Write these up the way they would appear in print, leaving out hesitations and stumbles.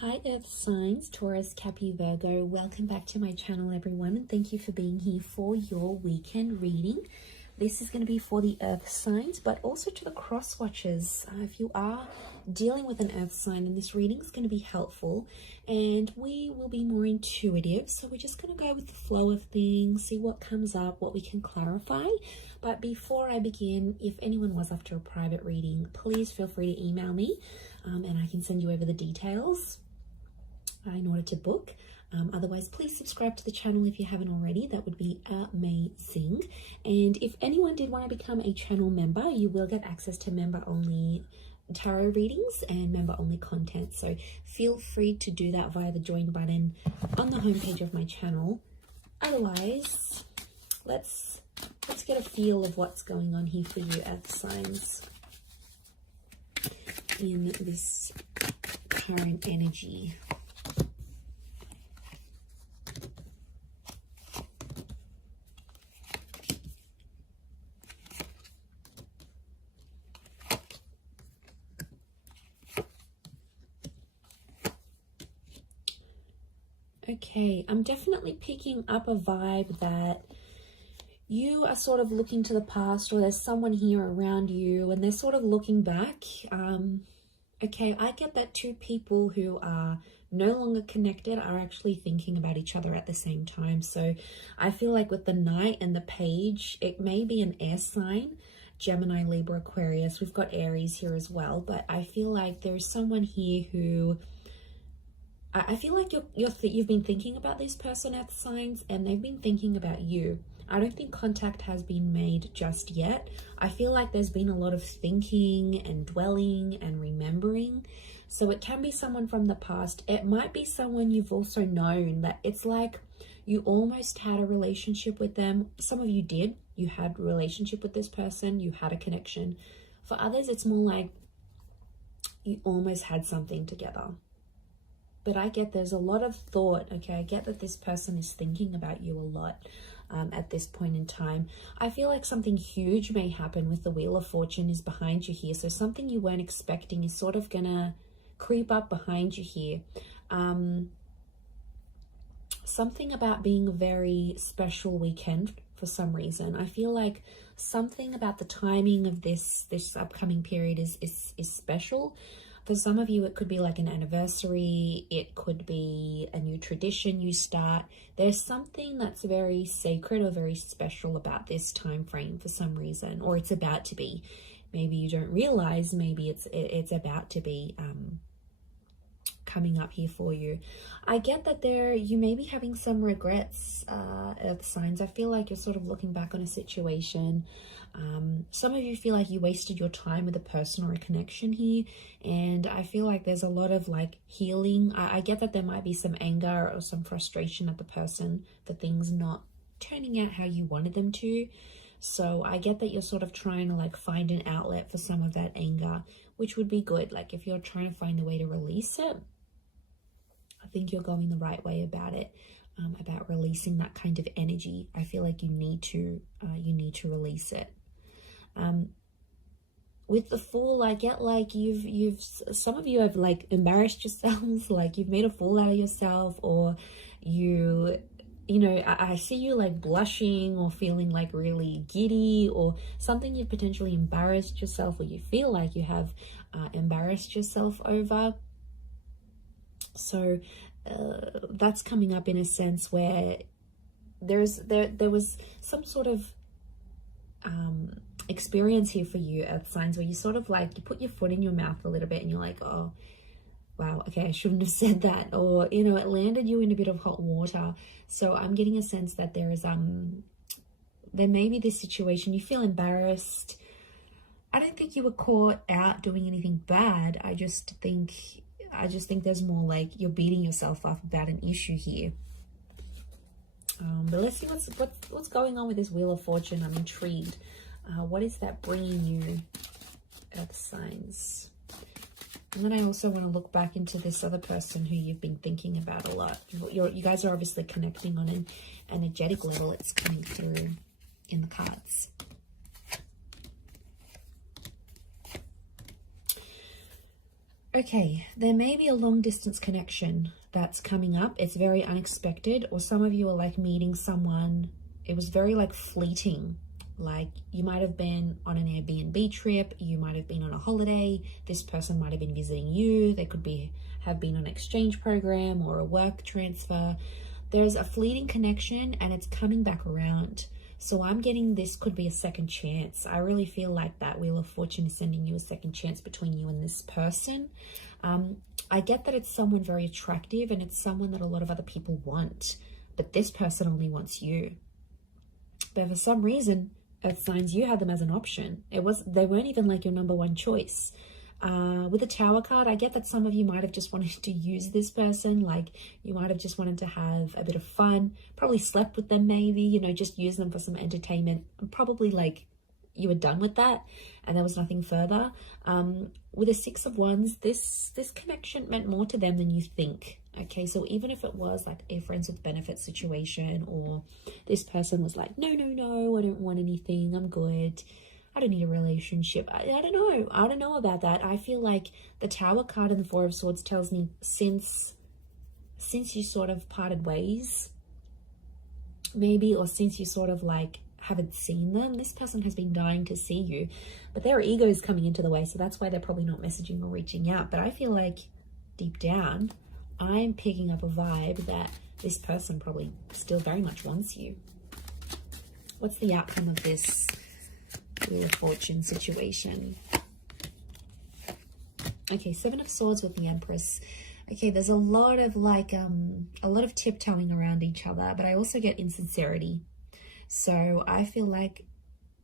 Hi Earth signs, Taurus, Capri, Virgo. Welcome back to my channel, everyone, and thank you for being here for your weekend reading. This is going to be for the Earth signs, but also to the cross watchers. If you are dealing with an Earth sign, then this reading is going to be helpful, and we will be more intuitive. So we're just going to go with the flow of things, see what comes up, what we can clarify. But before I begin, if anyone was after a private reading, please feel free to email me, and I can send you over the details in order to book. Otherwise, please subscribe to the channel if you haven't already. That would be amazing. And if anyone did want to become a channel member, you will get access to member-only tarot readings and member-only content. So feel free to do that via the join button on the homepage of my channel. Otherwise, let's get a feel of what's going on here for you, Earth signs, in this current energy. Okay, I'm definitely picking up a vibe that you are sort of looking to the past, or there's someone here around you and they're sort of looking back. Okay, I get that two people who are no longer connected are actually thinking about each other at the same time. So I feel like with the Knight and the Page, it may be an air sign, Gemini, Libra, Aquarius. We've got Aries here as well, but I feel like there's someone here who I feel like you've been thinking about this person, Earth signs, and they've been thinking about you. I don't think contact has been made just yet. I feel like there's been a lot of thinking and dwelling and remembering. So it can be someone from the past. It might be someone you've also known, that it's like you almost had a relationship with them. Some of you did. You had a relationship with this person. You had a connection. For others, it's more like you almost had something together. But I get there's a lot of thought, okay? I get that this person is thinking about you a lot at this point in time. I feel like something huge may happen with the Wheel of Fortune is behind you here. So something you weren't expecting is sort of gonna creep up behind you here. Something about being a very special weekend for some reason. I feel like something about the timing of this upcoming period is special. For some of you, it could be like an anniversary. It could be a new tradition you start. There's something that's very sacred or very special about this time frame for some reason, or it's about to be. Maybe you don't realize, maybe it's about to be coming up here for you. I get that you may be having some regrets, Earth signs. I feel like you're sort of looking back on a situation. Some of you feel like you wasted your time with a person or a connection here, and I feel like there's a lot of like healing. I get that there might be some anger or some frustration at the person for things not turning out how you wanted them to. So I get that you're sort of trying to like find an outlet for some of that anger, which would be good. Like if you're trying to find a way to release it, I think you're going the right way about it, about releasing that kind of energy. I feel like you need to release it. With the Fool, I get like some of you have like embarrassed yourselves, like you've made a fool out of yourself, or you know, I see you like blushing or feeling like really giddy, or something you've potentially embarrassed yourself, or you feel like you have embarrassed yourself over. So that's coming up in a sense where there was some sort of experience here for you, Earth signs, where you sort of like you put your foot in your mouth a little bit and you're like, oh wow, okay, I shouldn't have said that, or you know, it landed you in a bit of hot water. So I'm getting a sense that there may be this situation you feel embarrassed. I don't think you were caught out doing anything bad. I just think there's more like you're beating yourself up about an issue here. But let's see what's going on with this Wheel of Fortune. I'm intrigued. What is that bringing you, Earth signs? And then I also want to look back into this other person who you've been thinking about a lot. You guys are obviously connecting on an energetic level. It's coming through in the cards. Okay, there may be a long distance connection that's coming up. It's very unexpected, or some of you are like meeting someone. It was very like fleeting. Like you might have been on an Airbnb trip, you might have been on a holiday, this person might have been visiting you, they could be have been on an exchange program or a work transfer. There's a fleeting connection and it's coming back around. So I'm getting this could be a second chance. I really feel like that Wheel of Fortune is sending you a second chance between you and this person. I get that it's someone very attractive and it's someone that a lot of other people want, but this person only wants you. But for some reason, Earth signs, you had them as an option. They weren't even like your number one choice. With the Tower card, I get that some of you might have just wanted to use this person. Like you might have just wanted to have a bit of fun, probably slept with them maybe, you know, just use them for some entertainment. And probably like you were done with that and there was nothing further. With a Six of Wands, this connection meant more to them than you think. Okay, so even if it was like a friends with benefits situation, or this person was like, no, I don't want anything, I'm good, I don't need a relationship. I don't know. I don't know about that. I feel like the Tower card and the Four of Swords tells me since you sort of parted ways, maybe, or since you sort of like haven't seen them, this person has been dying to see you, but their ego is coming into the way. So that's why they're probably not messaging or reaching out. But I feel like deep down, I'm picking up a vibe that this person probably still very much wants you. What's the outcome of this Wheel of Fortune situation? Okay, Seven of Swords with the Empress. Okay, there's a lot of like a lot of tiptoeing around each other, but I also get insincerity. So I feel like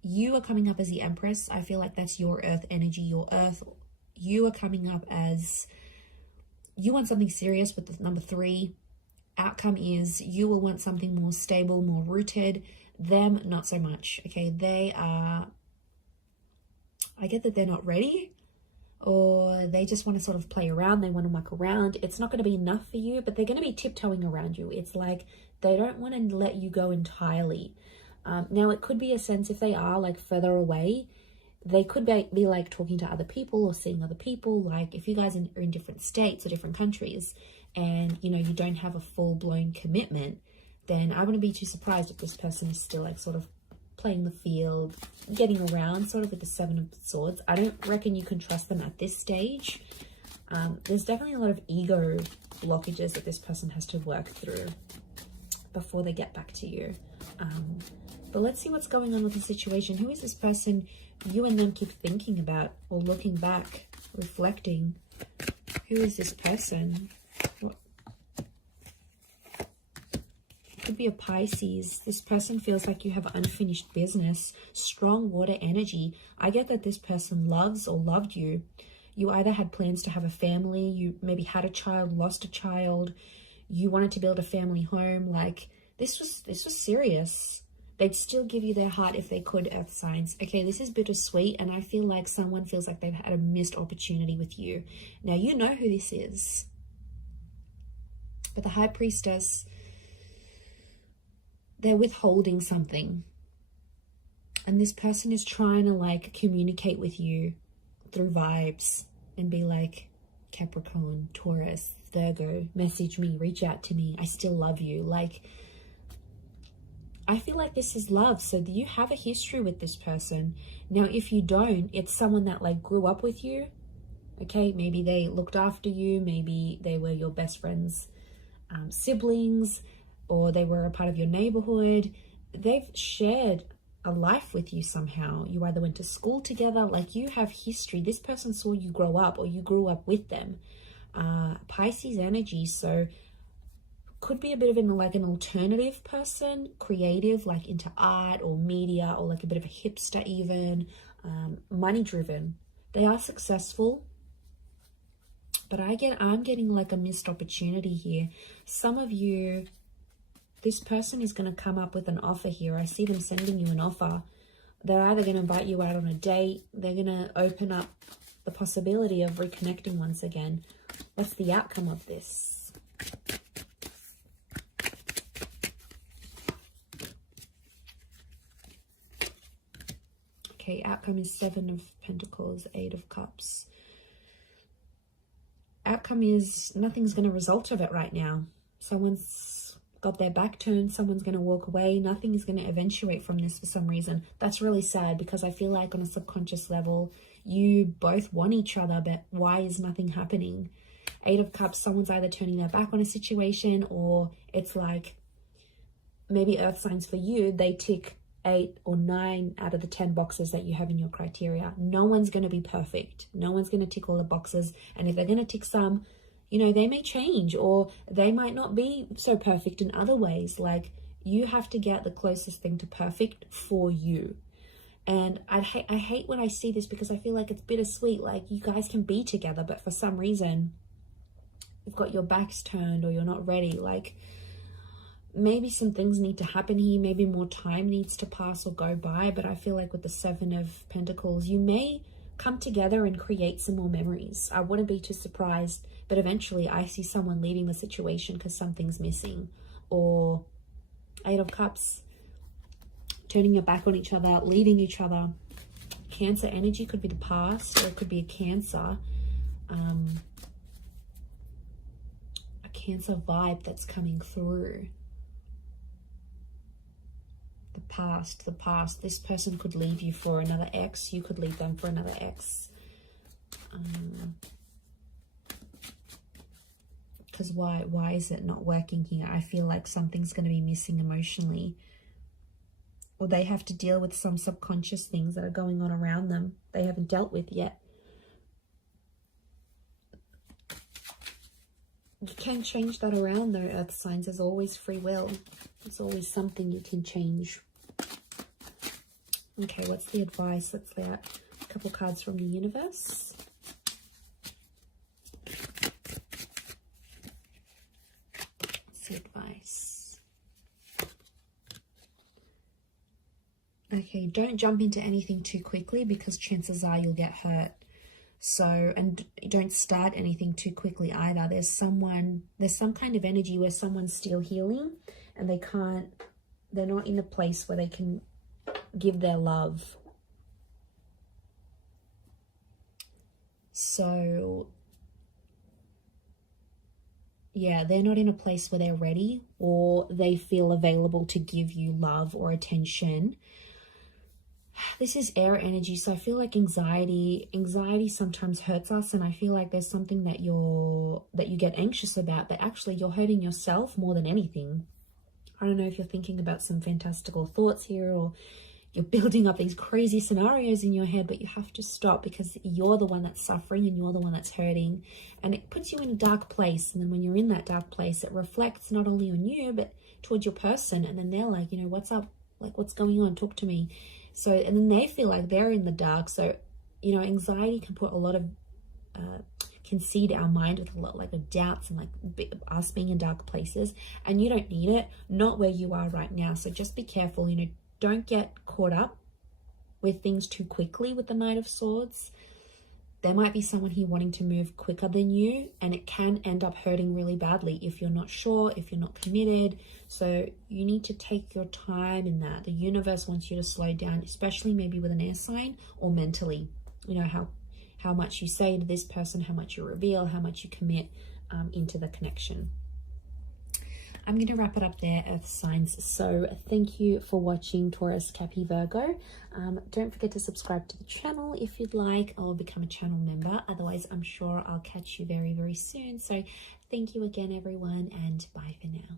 you are coming up as the Empress. I feel like that's your Earth energy, your Earth. You are coming up as you want something serious with the number 3. Outcome is you will want something more stable, more rooted. Them, not so much. Okay, they are, I get that they're not ready, or they just want to sort of play around. They want to muck around. It's not going to be enough for you, but they're going to be tiptoeing around you. It's like they don't want to let you go entirely. Now, it could be a sense if they are like further away, they could be like talking to other people or seeing other people. Like if you guys are in different states or different countries and, you know, you don't have a full-blown commitment, then I wouldn't be too surprised if this person is still like sort of playing the field, getting around sort of with the Seven of Swords. I don't reckon you can trust them at this stage. There's definitely a lot of ego blockages that this person has to work through before they get back to you. But let's see what's going on with the situation. Who is this person you and them keep thinking about or looking back, reflecting? Who is this person? What? Could be a Pisces. This person feels like you have unfinished business, strong water energy. I get that this person loves or loved you. You either had plans to have a family, you maybe had a child, lost a child, you wanted to build a family home. Like this was serious. They'd still give you their heart if they could, Earth signs. Okay, this is bittersweet, and I feel like someone feels like they've had a missed opportunity with you. Now, you know who this is. But the High Priestess, they're withholding something. And this person is trying to like communicate with you through vibes and be like, Capricorn, Taurus, Virgo, message me, reach out to me. I still love you. Like, I feel like this is love. So do you have a history with this person? Now, if you don't, it's someone that like grew up with you. Okay, maybe they looked after you. Maybe they were your best friend's siblings, or they were a part of your neighborhood. They've shared a life with you somehow. You either went to school together, like you have history. This person saw you grow up, or you grew up with them. Pisces energy, so could be a bit of an alternative person, creative, like into art or media, or like a bit of a hipster even, money driven. They are successful, but I'm getting like a missed opportunity here. Some of you, this person is going to come up with an offer here. I see them sending you an offer. They're either going to invite you out on a date. They're going to open up the possibility of reconnecting once again. What's the outcome of this? Okay, outcome is Seven of Pentacles, Eight of Cups. outcome is nothing's going to result of it right now. Someone's got their back turned, someone's going to walk away, nothing is going to eventuate from this for some reason. That's really sad, because I feel like on a subconscious level, you both want each other, but why is nothing happening? 8 of Cups, someone's either turning their back on a situation, or it's like maybe earth signs for you, they tick 8 or 9 out of the 10 boxes that you have in your criteria. No one's going to be perfect. No one's going to tick all the boxes. And if they're going to tick some, you know, they may change, or they might not be so perfect in other ways. Like, you have to get the closest thing to perfect for you. And I hate when I see this, because I feel like it's bittersweet. Like, you guys can be together, but for some reason you've got your backs turned, or you're not ready. Like, maybe some things need to happen here. Maybe more time needs to pass or go by. But I feel like with the 7 of Pentacles, you may come together and create some more memories. I wouldn't be too surprised. But eventually I see someone leaving the situation because something's missing. Or 8 of Cups, turning your back on each other, leaving each other. Cancer energy could be the past, or it could be a Cancer. A Cancer vibe that's coming through. The past. This person could leave you for another ex. You could leave them for another ex. Because why is it not working here? I feel like something's going to be missing emotionally. Or they have to deal with some subconscious things that are going on around them they haven't dealt with yet. You can change that around though, earth signs. There's always free will. There's always something you can change. Okay, what's the advice? Let's lay out a couple cards from the universe. What's the advice? Okay, don't jump into anything too quickly, because chances are you'll get hurt. So, and don't start anything too quickly either. There's some kind of energy where someone's still healing, and they're not in a place where they can give their love. So yeah, they're not in a place where they're ready, or they feel available to give you love or attention. This is air energy, so I feel like anxiety sometimes hurts us, and I feel like there's something that you get anxious about, but actually you're hurting yourself more than anything. I don't know if you're thinking about some fantastical thoughts here, or you're building up these crazy scenarios in your head, but you have to stop, because you're the one that's suffering and you're the one that's hurting, and it puts you in a dark place. And then when you're in that dark place, it reflects not only on you but towards your person, and then they're like, you know, what's up? Like, what's going on? Talk to me. So, and then they feel like they're in the dark. So, you know, anxiety can put a lot of, can seed our mind with a lot like of doubts and like us being in dark places. And you don't need it, not where you are right now. So just be careful, you know, don't get caught up with things too quickly with the Knight of Swords. There might be someone here wanting to move quicker than you, and it can end up hurting really badly if you're not sure, if you're not committed. So you need to take your time in that. The universe wants you to slow down, especially maybe with an air sign, or mentally. You know, how much you say to this person, how much you reveal, how much you commit into the connection. I'm going to wrap it up there, Earth signs. So thank you for watching, Taurus, Capi, Virgo. Don't forget to subscribe to the channel if you'd like, or become a channel member. Otherwise, I'm sure I'll catch you very, very soon. So thank you again, everyone, and bye for now.